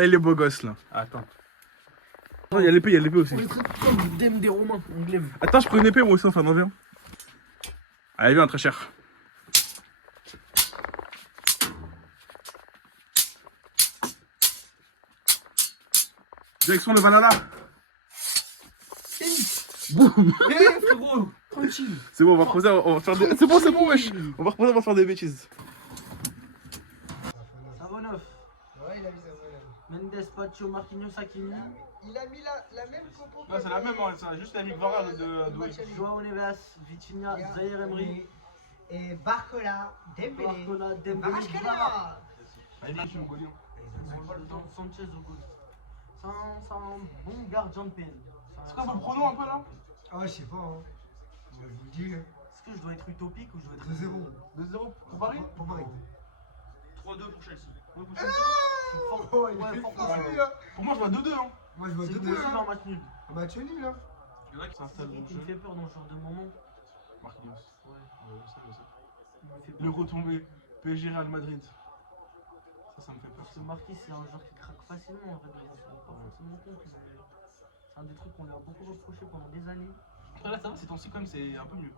Là, il est beau gosse, là. Attends. Non, il y a l'épée aussi. On les traite comme des Romains, anglais. Attends, je prends une épée, moi aussi, enfin, non, viens. Allez, viens, très cher. Direction le Valhalla. Boum. Eh frérot, tranquille. C'est bon, on va reposer, on va faire des... C'est bon, wesh. On va reposer, on va faire des bêtises. Savonov. Ouais, il a mis ça. Mendes, Pacho, Marquinhos, Hakimi. Il a mis la même compo. Non, c'est la même, hein, c'est juste la musique varale de Doué. Joao Neves, Vitinha, Zaire Emery. Et Barcola, Dembélé. Barcola, Dembélé, Varane. Allez, viens, je suis mongolien. Sanchez au goal. C'est un bon gardien de PL. C'est quoi vos pronoms un peu là? Ah, je sais pas. Hein. Je vous le dis. Est-ce que je dois être utopique ou je dois être 2-0. 2-0 pour Paris? Pour Paris. 3-2 pour Chelsea. Ouais, pour Ah Chelsea. oh, il Ouais, est fort, fort, fort. lui, hein. Pour moi, je vois 2-2. Hein. Moi, je vois C'est 2-2. possible Hein. un match nul. Un match nul, hein. Il y en a qui s'installent dans le Il me jeu. fait peur dans ce genre de moment. Marquinhos. Ouais, Ouais, ça, je sais. il me fait peur. Le retombé PSG Real Madrid. Ça me fait peur. Parce que Marquis, c'est un joueur qui craque facilement en vrai. On se rend pas forcément compte. Mais c'est un des trucs qu'on lui a beaucoup reproché pendant des années. Après, là, ça va, ces temps-ci, quand même, c'est un peu mieux.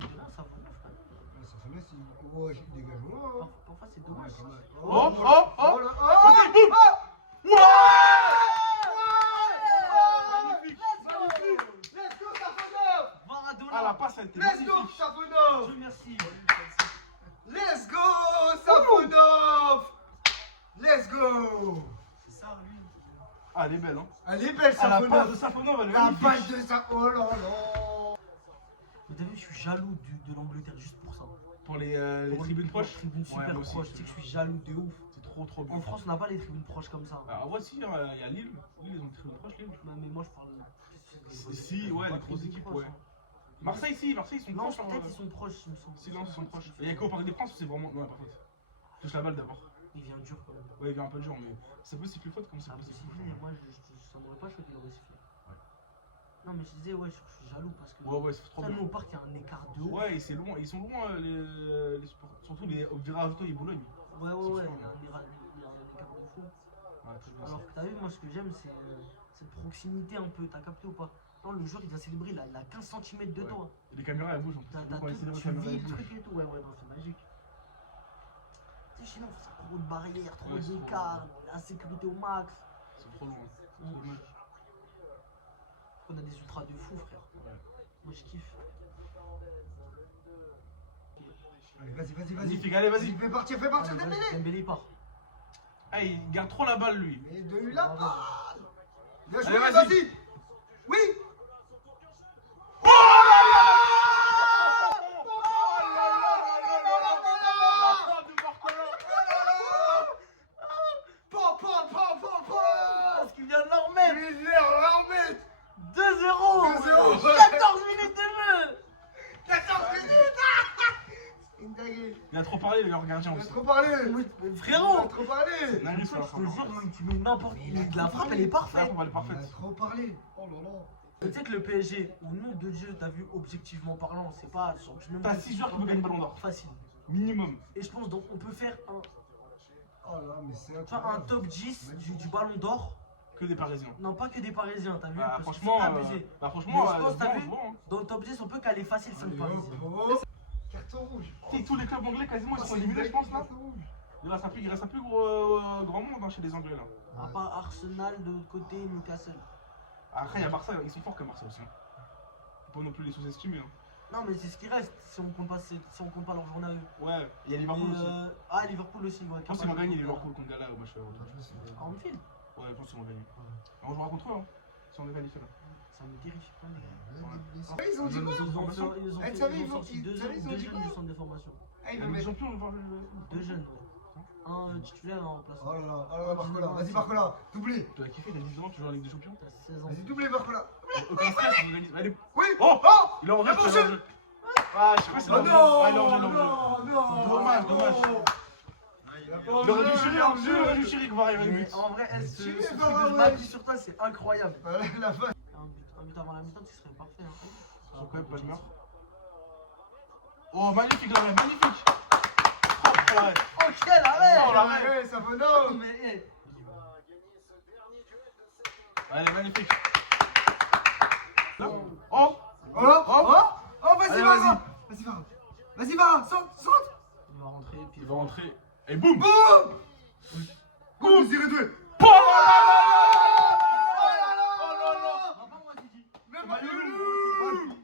Non, ça va, mon frère. Ça fait mal si. Oh, j'ai dégagement. Hein. Parfois, c'est dommage. Quand même. Oh, oh, oh! là. Ouais! Let's go, Safonov! Maradona. Ah, la passe, elle était Let's go, magnifique. Safonov! Dieu merci. Let's go, Safonov! Let's go! C'est ça, lui. Ah, elle est belle, hein. Elle est belle, Ah, la passe Safonov! de Safonov, elle est La magnifique. balle de Safonov! Oh là là! Mais t'as vu, je suis jaloux de l'Angleterre juste pour ça. Pour les tribunes proches. Les tribunes Ouais, super moi aussi. proches. Tu sais que je suis jaloux de ouf. C'est trop bien. En France, on n'a pas les tribunes proches comme ça. Ah, ouais, si, il y a Lille. Lille, ils ont des tribunes proches, Lille. Non, mais moi, je parle. Si, ouais, les grosses équipes, ouais. Marseille, si, Marseille, ils sont Non, proches. peut-être ils sont proches, il me semble. Si, non, ils sont proches. Il y a qu'au Parc des Princes, c'est vraiment. Non, par contre. Touche la balle d'abord. Il vient dur quand même. Ouais, il vient un peu dur, mais c'est possible plus faute comme c'est Ça peut possible. siffler, moi, ça m'aurait pas choqué de le siffler. Ouais. Non, mais je disais, ouais, je suis jaloux parce que. Ouais, c'est trop Ça, bien. nous, au parc, il y a un écart de ouf. Ouais, et c'est loin, ils sont loin, les supporters. Surtout les Obvira et Boulogne. Ouais, c'est il y a un sûr, écart de fou. Ouais, très bien. Alors que t'as vu, moi, ce que j'aime, c'est cette proximité un peu. T'as capté ou pas? Non, le joueur, il vient célébrer, il a 15 cm de Ouais. toi. Et les caméras, elles bougent en plus. T'as Quand ils tout, célèbrent, tu les caméras, vis elles le bougent. truc et tout. Ouais, non, c'est magique. Tu sais, chez nous, on fait ça, trop de barrières, trop Ouais, c'est trop d'écart, la sécurité au max. C'est trop loin. C'est Mm. dommage. On a des ultras de fou, frère. Ouais. Moi, je kiffe. Allez, vas-y. Magnifique, allez, vas-y. Fais partir Dembélé! Dembélé, il part. Ah, il garde trop la balle, lui. Mais de lui là! Ah bien joué, Allez, vas-y. vas-y! Oui! Parce qu'il vient de leur mettre. 2-0. 2-0. 14 minutes de jeu. 14 minutes! Une dinguerie! Il a trop parlé, leur gardien Il a aussi. trop parlé! Mais Il a frérot, trop parlé! Nagui, je te jure, même tu mets n'importe qui. La frappe, elle est La parfaite. frappe, elle est Il a parfaite. trop parlé! Oh là là! Tu sais que le PSG, au nom de Dieu, t'as vu objectivement parlant, c'est pas sur du même. T'as 6 joueurs qui veulent gagner le ballon d'or. Facile. Minimum. Et je pense donc on peut faire un, Oh là, mais c'est tu vois, un incroyable! top 10 du ballon d'or. Que des Parisiens. Non, pas que des Parisiens, t'as vu? Bah, Parce que franchement, c'est abusé. franchement, Mais je pense, t'as bon, vu bon, hein. Dans le top 10, on peut caler facile 5 Allez, Parisiens. hop, hop. Carton rouge! Tu sais, tous les clubs anglais, quasiment, ils Oh, sont c'est une éliminés, je pense, là. carton rouge. Il reste un plus grand monde hein, chez les Anglais, là. À part Arsenal de l'autre côté, Newcastle. Après, il y a Barça, ils sont forts comme Barça aussi. Hein. Faut pas non plus les sous-estimer. Hein. Non, mais c'est ce qui reste si on compte pas, si on compte pas leur journée à eux. Ouais, il y a Liverpool Et, aussi. Ah, Liverpool aussi, ouais. Je pense qu'ils vont gagner Liverpool contre Gala au match. À Anfield. Ouais, je pense qu'ils vont gagner. On jouera contre eux, hein, si on est qualifié là. Ça me terrifie pas, les gars. Ah, ils ont dit quoi? Ils ont Formation. fait- Eh, tu savais, ils vont- sorti deux tu savais, ils ont deux dit jeunes quoi? du centre de formation. Ah, il va Les mettre. champions, on va voir le. 2 jeunes, ouais. Un titulaire en remplaçant. Oh là là, Barcola, vas-y Barcola, doublé! Tu as kiffé, il a 10 ans, tu joues à la Ligue des Champions. T'as 16 ans. Vas-y, doublé Barcola! Aucun stress, on organise. Allez. Oui! Oh Oh! Il est en vrai, Ah, bon c'est jeu. en jeu. Ah, je sais pas si c'est Oh en jeu. non! Ah, il est en jeu, il est en jeu. Non! Dommage. Il aurait dû chier en jeu, il aurait dû chier, il va arriver à la Mais limite. en vrai, ce Tu truc es de pas je vrai. m'appuie sur toi, c'est incroyable. La fin! Un but avant la mi-temps, tu serais parfait. Hein. Ils sont quand même pas de meurtre. Oh, magnifique, là, magnifique. l'arrêt. Oh, quel arrêt! Oh, l'arrêt. Ouais, ça va, non. Mais, Allez, magnifique. Oh, Oh, oh, oh, vas-y, Allez, va, vas-y. vas-y, va. Vas-y, va, saute, saute. il va rentrer, puis il va rentrer. Et boum. Boum. Boum, Désiré Doué. Oh là là. Oh là là. Oh là là. Ah, pas moi, Didi. Mais Mayoulou.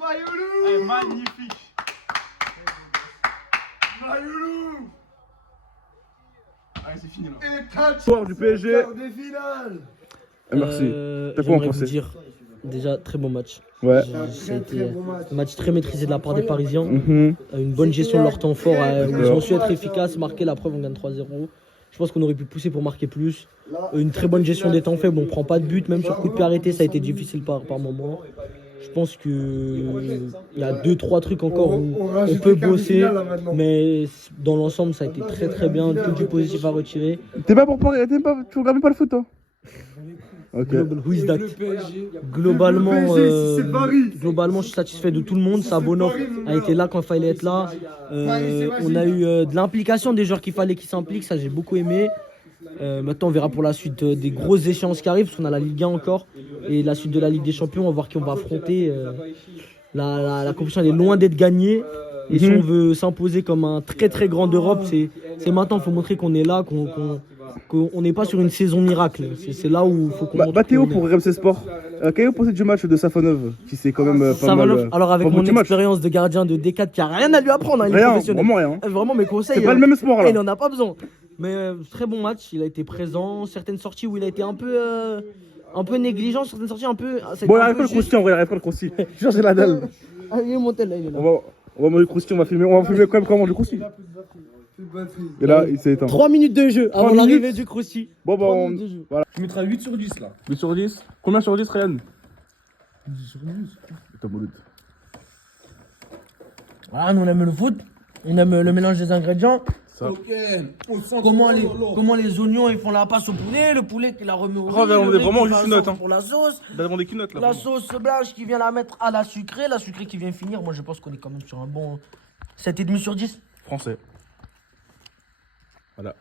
Mayoulou. Allez, magnifique. Mayoulou. Allez, c'est fini là. Et touch. Soir du PSG. Quart des finales. Merci. T'as quoi en J'aimerais vous français? dire, déjà, très bon match. Ouais. Ça a été un match très maîtrisé de la part des Parisiens. Mhm. Une bonne gestion de leur temps fort. Ils ont su être efficaces, marquer la preuve, on gagne 3-0. Je pense qu'on aurait pu pousser pour marquer plus. Une très bonne gestion des temps faibles, on prend pas de but, même sur coup de pied arrêté, ça a été difficile par moment. Je pense qu'il y a 2-3 trucs encore où on peut bosser, mais dans l'ensemble, ça a été très très bien, tout du positif à retirer. T'es pas pour parler, tu regardes même pas le foot toi? Ok. Who is that? Globalement, Le PSG, c'est Paris. globalement, je suis satisfait de tout le monde. Sabonov a été là quand il fallait être là. On a eu de l'implication des joueurs qu'il fallait qu'ils s'impliquent, ça j'ai beaucoup aimé. Maintenant, on verra pour la suite des grosses échéances qui arrivent, parce qu'on a la Ligue 1 encore et la suite de la Ligue des Champions. On va voir qui on va affronter. La compétition elle est loin d'être gagnée. Et si on veut s'imposer comme un très très grand d'Europe, c'est maintenant. Il faut montrer qu'on est là, qu'on n'est pas sur une saison miracle. C'est là où il faut qu'on montre Théo qu'on est. pour RMC Sport. Qu'avez-vous pensé du match de Safonov qui s'est quand même pas Savanov, mal. alors avec pas mon beaucoup de matchs. expérience de gardien de D4 qui a rien à lui apprendre, hein, il est Rien, professionnel. vraiment rien. Vraiment mes conseils. C'est pas le même sport là. Il n'en a pas besoin. Mais très bon match, il a été présent. Certaines sorties où il a été un peu négligent, certaines sorties un peu. Bon, il arrive pas le croustillant, en vrai, il arrive pas le croustillant. Je cherche la dalle. Ah, il est monté là, il est là. On va manger le croustillant, on va filmer quand même comment on mange le croustillant. Et là, il s'est éteint. 3 minutes de jeu avant 3 l'arrivée minutes. du Crousty. Bon, bah, 3 on. minutes de jeu. Voilà. Tu mettras 8 sur 10 là. 8 sur 10. Combien sur 10, Ryan 10 sur 10. Putain, mon but. Voilà, nous on aime le foot, on aime le mélange des ingrédients. Ça. Ok. On sent Comment les oignons ils font la passe au poulet, le poulet qui la remet au riz, Oh, ben, on le est riz vraiment qui juste va une note, sauce hein. pour la sauce, Il a demandé qu'une note là. la vraiment. sauce blanche qui vient la mettre à la sucrée qui vient finir. Moi je pense qu'on est quand même sur un bon 7,5 sur 10. Français. Voilà.